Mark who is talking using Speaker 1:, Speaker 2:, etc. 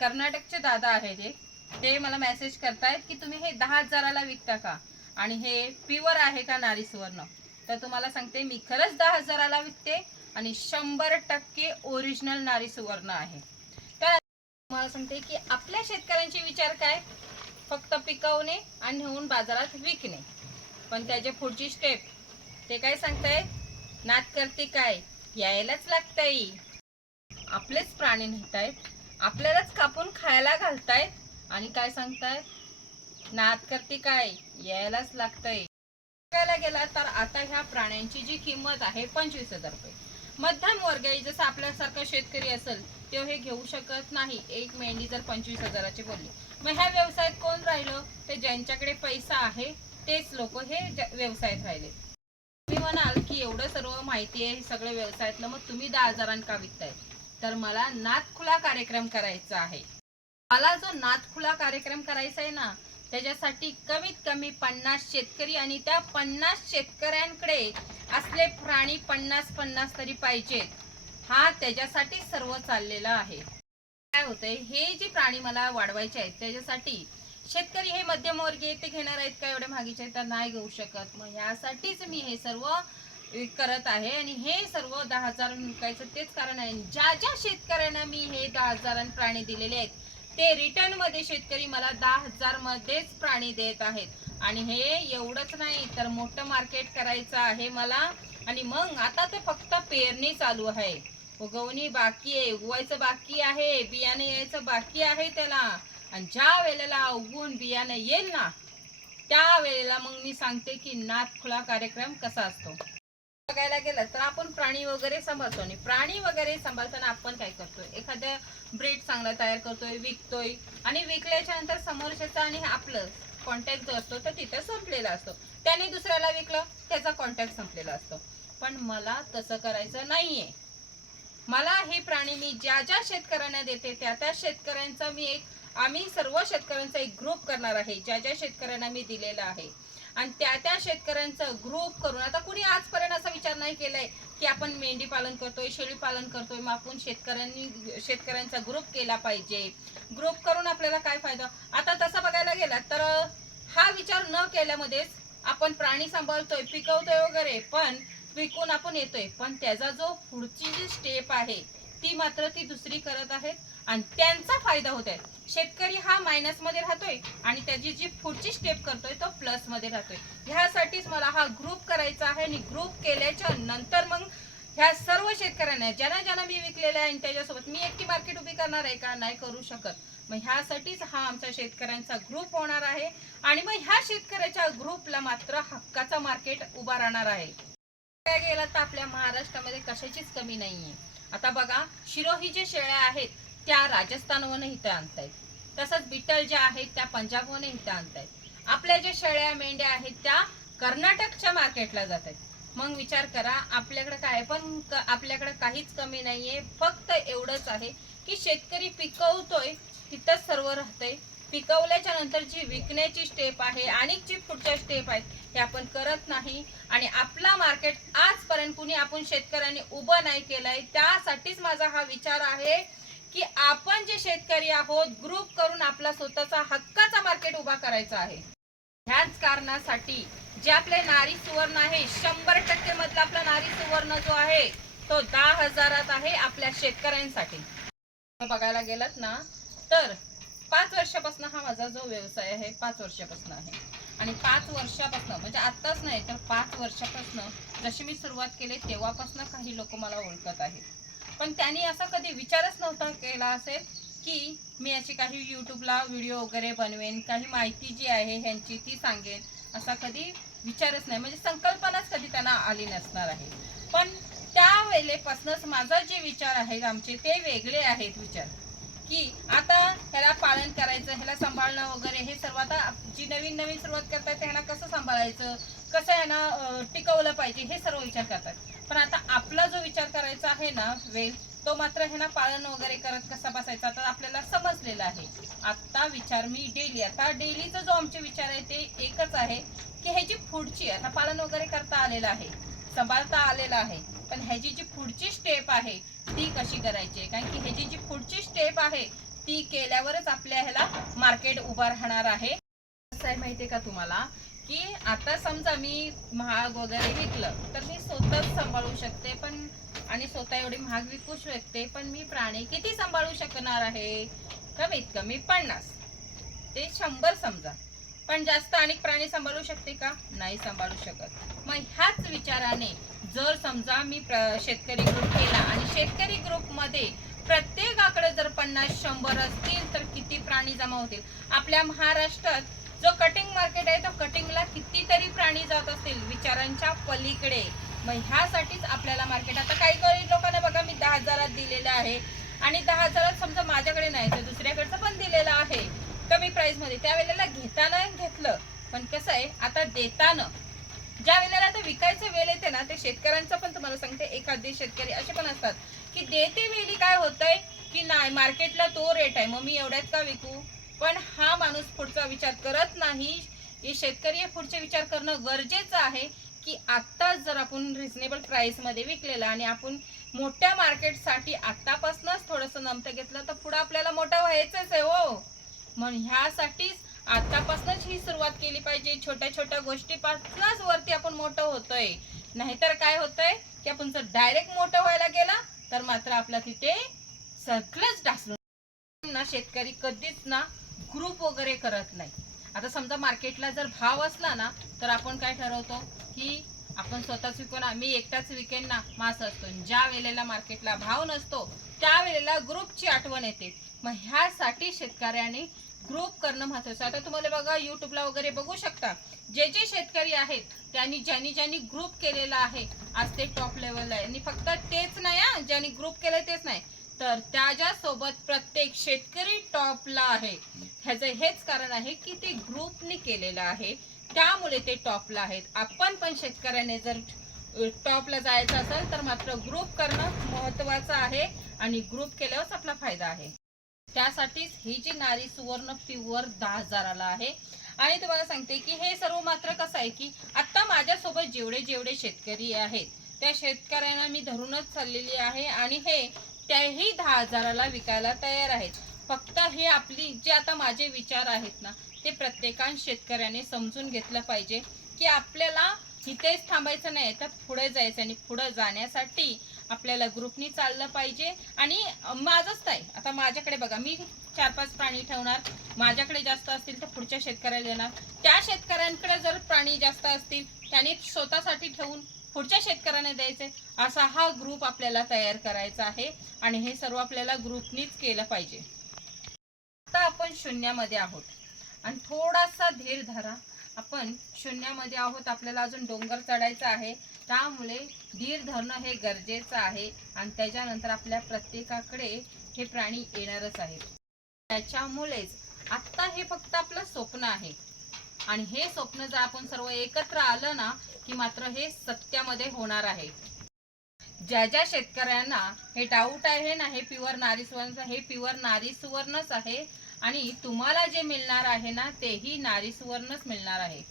Speaker 1: कर्नाटकचे दादा आहेत एक ते मला मेसेज करतायत की तुम्ही हे दहा हजाराला विकता का? आणि हे प्युअर आहे का नारी सुवर्ण तर तुम्हाला सांगते मी खरंच दहा हजाराला विकते आणि शंभर टक्के ओरिजिनल नारी सुवर्ण आहे. तर तुम्हाला सांगते की आपल्या शेतकऱ्यांचे विचार काय? फक्त पिकवणे आणि नेऊन बाजारात विकणे. पण त्याचे पुढची स्टेप ते काय सांगताय नात करते काय? यायलाच लागतंय. आपलेच प्राणी नेतायत. आपल्यालाच कापून खायला घालतायत आणि काय सांगताय? नाद करते काय? यायलाच लागतंय. बघायला गेला तर आता ह्या प्राण्यांची जी किंमत आहे पंचवीस हजार रुपये. मध्यम वर्गीय जसं आपल्यासारखा शेतकरी असेल तो हे घेऊ शकत नाही. एक मेंढी जर पंचवीस हजाराची बोलली. मग ह्या व्यवसायात कोण राहिलं? ते ज्यांच्याकडे पैसा आहे तेच लोक हे व्यवसायात राहिले. तुम्ही म्हणाल की एवढं सर्व माहिती आहे हे सगळं व्यवसायातलं मग तुम्ही दहा हजारांना का विकताय? तर मला नाथखुला कार्यक्रम करायचा आहे. मला जो नाथखुला कार्यक्रम करायचा आहे ना त्याच्यासाठी कमीत कमी पन्नास शेतकरी आणि त्या पन्नास शेतकऱ्यांकडे असले प्राणी पन्नास पन्नास तरी पाहिजेत. हा त्याच्यासाठी सर्व चाललेला आहे. काय होतंय हे जे प्राणी मला वाढवायचे आहेत त्याच्यासाठी शेतकरी हे मध्यमवर्गीय ते घेणार आहेत का एवढे मागीचे तर नाही घेऊ शकत. मग ह्यासाठीच मी हे सर्व करत आहे आणि हे सर्व दहा हजार विकायचं तेच कारण आहे. ज्या ज्या शेतकऱ्यांना मी हे दहा हजार प्राणी दिलेले आहेत ते रिटर्नमध्ये शेतकरी मला दहा हजार मध्येच प्राणी देत आहेत. आणि हे एवढंच नाही तर मोठं मार्केट करायचं आहे मला. आणि मग आता ते फक्त पेरणी चालू आहे. उगवणी बाकी आहे उगवायचं बाकी आहे बियाणे यायचं बाकी आहे त्याला. आणि ज्या वेळेला उगवून बियाणे येईल ना त्या वेळेला मग मी सांगते की नाथ खुला कार्यक्रम कसा असतो. बघायला गेलं तर आपण प्राणी वगैरे सांभाळतो आणि प्राणी वगैरे सांभाळताना आपण काय करतोय? एखाद्या ब्रीड चांगला तयार करतोय विकतोय आणि विकल्याच्या नंतर समोरच्याचा आणि आपलं कॉन्टॅक्ट जो असतो तर तिथं संपलेला असतो. त्याने दुसऱ्याला विकलं त्याचा कॉन्टॅक्ट संपलेला असतो. पण मला तसं करायचं नाहीये. मला हे प्राणी मी ज्या ज्या शेतकऱ्यांना देते त्या त्या शेतकऱ्यांचा मी एक आम्ही सर्व शेतकऱ्यांचा एक ग्रुप करणार आहे. ज्या ज्या शेतकऱ्यांना मी दिलेला आहे. आणि त्या त्या शेतकऱ्यांचं ग्रुप करून आता कुणी आजपर्यंत असा विचार नाही केलाय की आपण मेंढी पालन करतोय शेळी पालन करतोय मग आपण शेतकऱ्यांनी शेतकऱ्यांचा ग्रुप केला पाहिजे. ग्रुप करून आपल्याला काय फायदा? आता तसं बघायला गेला तर हा विचार न केल्यामध्येच आपण प्राणी सांभाळतोय पिकवतोय वगैरे पण विकून आपण येतोय. पण त्याचा जो पुढची जी स्टेप आहे ती मात्र ती दुसरी करत आहेत. आणि त्यांचा फायदा होत आहे. शेतकरी हा मायनसमध्ये राहतोय आणि त्याची जी पुढची स्टेप करतोय तो प्लसमध्ये राहतोय. ह्यासाठीच मला हा ग्रुप करायचा आहे आणि ग्रुप केल्याच्यानंतर मग ह्या सर्व शेतकऱ्यांना ज्यांना ज्यांना मी विकलेल्या आहे आणि त्याच्यासोबत मी एकटी मार्केट उभी करणार आहे का? नाही करू शकत. मग ह्यासाठीच हा आमचा शेतकऱ्यांचा ग्रुप होणार आहे आणि मग ह्या शेतकऱ्याच्या ग्रुपला मात्र हक्काचा मार्केट उभा राहणार आहे. काय गेला तर आपल्या महाराष्ट्रामध्ये कशाचीच कमी नाहीये. आता बघा शिरोही जे शेळ्या आहेत त्या राजस्थानवरून इथं आणतायत. तसंच बिटल ज्या आहेत त्या पंजाबवरून इथं आणतायत. आपल्या ज्या शेळ्या मेंढ्या आहेत त्या कर्नाटकच्या मार्केटला जात आहेत मग विचार करा आपल्याकडे काय पण आपल्याकडं आपल्याकडे काहीच कमी नाहीये. फक्त एवढंच आहे की शेतकरी पिकवतोय तिथंच सर्व राहतंय. पिकवल्याच्या नंतर जी विकण्याची स्टेप आहे आणि जी पुढच्या स्टेप आहेत हे आपण करत नाही. आणि आपला मार्केट आजपर्यंत कुणी आपण शेतकऱ्यांनी उभं नाही केलंय त्यासाठीच माझा हा विचार आहे. की आपण जे शेतकरी आहोत ग्रुप करून आपला स्वतःचा हक्काचा मार्केट उभा करायचा आहे. ह्याच कारणासाठी जे आपले नारी सुवर्ण आहे शंभर टक्के मधला आपला नारी सुवर्ण जो आहे तो दहा हजारात आहे आपल्या शेतकऱ्यांसाठी. बघायला गेलात ना तर पाच वर्षापासून हा माझा जो व्यवसाय आहे पाच वर्षापासून आहे. आणि पाच वर्षापासून म्हणजे आत्ताच नाही तर पाच वर्षापासून जशी मी सुरुवात केली तेव्हापासून काही लोक मला ओळखत आहेत. पण त्यांनी असा कधी विचारच नव्हता केला असेल की मी याची काही यूट्यूबला व्हिडिओ वगैरे बनवेन काही माहिती जी आहे ह्यांची ती सांगेन असा कधी विचारच नाही. म्हणजे संकल्पनाच कधी त्यांना आली नसणार आहे. पण त्या वेळेपासूनच माझा जे विचार आहेत आमचे ते वेगळे आहेत विचार. की आता ह्याला पालन करायचं ह्याला सांभाळणं वगैरे हे सर्व आता जी नवीन नवीन सुरुवात करतात ह्यांना कसं सांभाळायचं? कसं आहे ना टिकवलं पाहिजे हे सर्व विचार करतात. पण आता आपला जो विचार करायचा आहे ना वेल तो मात्र हे ना पालन वगैरे करत कसा बसायचा आता आपल्याला समजलेला आहे. आता विचार मी डेली आता डेलीचा जो आमचे विचार आहे ते एकच आहे की ह्याची पुढची आता पालन वगैरे करता आलेलं आहे सांभाळता आलेलं आहे पण ह्याची जी पुढची स्टेप आहे ती कशी करायची? कारण की ह्याची जी पुढची स्टेप आहे ती केल्यावरच आपल्या ह्याला मार्केट उभा राहणार आहे. कसं आहे माहितीये का तुम्हाला? की आता समजा मी महाग वगैरे विकलं तर मी स्वतःच सांभाळू शकते पण आणि स्वतः एवढी महाग विकू शकते पण मी प्राणी किती सांभाळू शकणार आहे? कमीत कमी पन्नास. ते शंभर समजा. पण जास्त अनेक प्राणी सांभाळू शकते का? नाही सांभाळू शकत. मग ह्याच विचाराने जर समजा मी प्र- शेतकरी ग्रुप केला आणि शेतकरी ग्रुपमध्ये प्रत्येकाकडे जर पन्नास शंभर असतील तर किती प्राणी जमा होतील? आपल्या महाराष्ट्रात जो कटिंग मार्केट आहे तो कटिंगला कितीतरी प्राणी जात असतील विचारांच्या पलीकडे. मग ह्यासाठीच आपल्याला मार्केट आता काही काही लोकांना बघा मी दहा हजारात दिलेलं आहे. आणि दहा हजारात समजा माझ्याकडे नाही तर दुसऱ्याकडचं पण दिलेलं आहे. कमी प्राईजमध्ये त्या त्यावेळेला घेताना घेतलं. पण कसं आहे आता देताना. ज्या वेळेला आता विकायचं वेळ येते ना ते शेतकऱ्यांचं पण तुम्हाला सांगते एखादे शेतकरी असे पण असतात की देते वेळी काय होतंय की नाही मार्केटला तो रेट आहे. मग मी एवढ्यात का विकू? पण हा माणूस पुढचा विचार करत नाही. शेतकरी पुढचे विचार करणं गरजेचं आहे की आत्ताच जर आपण रिझनेबल प्राईसमध्ये विकलेलं आणि आपण मोठ्या मार्केटसाठी आत्तापासूनच थोडंसं नमतं घेतलं तर पुढं आपल्याला मोठं व्हायचंच आहे हो. म्हणून ह्यासाठीच आतापासूनच ही सुरुवात केली पाहिजे. छोट्या छोट्या गोष्टीपासूनच वरती आपण मोठं होतोय. नाहीतर काय होतंय की आपण जर डायरेक्ट मोठं व्हायला गेला तर मात्र आपला तिथे सगळंच डासलं ना शेतकरी कधीच ना ग्रुप वगैरे करत नाही. आता समजा मार्केटला जर भाव असला ना तर आपण काय ठरवतो की आपण स्वतःच विकू ना मी एकटाच विकेन ना मास असतो. आणि ज्या वेळेला मार्केटला भाव नसतो त्या वेळेला ग्रुपची आठवण येते. मग ह्यासाठी शेतकऱ्याने ग्रुप करणं महत्वाचं आता तुम्हाला बघा युट्यूबला वगैरे बघू शकता. जे जे शेतकरी आहेत त्यांनी ज्यांनी ज्यांनी ग्रुप केलेला आहे आज ते टॉप लेवलला आहे. आणि फक्त तेच नाही हा. ज्यांनी ग्रुप केलंय तेच नाही. तर त्याच्या सोबत प्रत्येक शेतकरी टॉपला आहे. ह्याचं हेच कारण आहे की ते ग्रुपने केलेलं आहे. त्यामुळे ते टॉपला आहेत. आपण पण शेतकऱ्याने जर टॉपला जायचं असेल तर मात्र ग्रुप करणं महत्वाचं आहे आणि ग्रुप केल्यावरच आपला फायदा आहे. त्यासाठीच ही जी नारी सुवर्ण प्युअर दहा हजाराला आहे. आणि तुम्हाला सांगते की हे सर्व मात्र कसं आहे की आता माझ्यासोबत जेवढे जेवढे शेतकरी आहेत त्या शेतकऱ्यांना मी धरूनच चाललेली आहे. आणि हे त्याही दहा हजाराला विकायला तयार आहेत. फक्त हे आपली जे आता माझे विचार आहेत ना ते प्रत्येकान शेतकऱ्याने समजून घेतलं पाहिजे की आपल्याला इथेच थांबायचं नाही तर पुढे जायचं आणि पुढे जाण्यासाठी आपल्याला ग्रुपनी चाललं पाहिजे. आणि माझंच नाही आता माझ्याकडे बघा मी चार पाच प्राणी ठेवणार. माझ्याकडे जास्त असतील तर पुढच्या शेतकऱ्याला देणार. त्या शेतकऱ्यांकडे जर प्राणी जास्त असतील त्याने स्वतःसाठी ठेवून पुढच्या शेतकऱ्यांना द्यायचे असा हा ग्रुप आपल्याला तयार करायचा आहे आणि हे सर्व आपल्याला ग्रुपनीच केलं पाहिजे. आता आपण शून्यामध्ये आहोत. आणि थोडासा धीर धरा. आपण शून्यामध्ये आहोत. आपल्याला अजून डोंगर चढायचा आहे. त्यामुळे धीर धरणं हे गरजेचं आहे आणि त्याच्यानंतर आपल्या प्रत्येकाकडे हे प्राणी येणारच आहेत. त्याच्यामुळेच आत्ता हे फक्त आपलं स्वप्न आहे. आणि हे स्वप्न जर आपण सर्व एकत्र आलं ना की मात्र हे सत्यामध्ये होणार आहे. ज्या ज्या शेतकऱ्यांना हे डाऊट आहे ना हे प्युअर नारी सुवर्ण हे प्युअर नारी सुवर्णच आहे. आणि तुम्हाला जे मिळणार आहे ना तेही नारी सुवर्णच मिळणार आहे.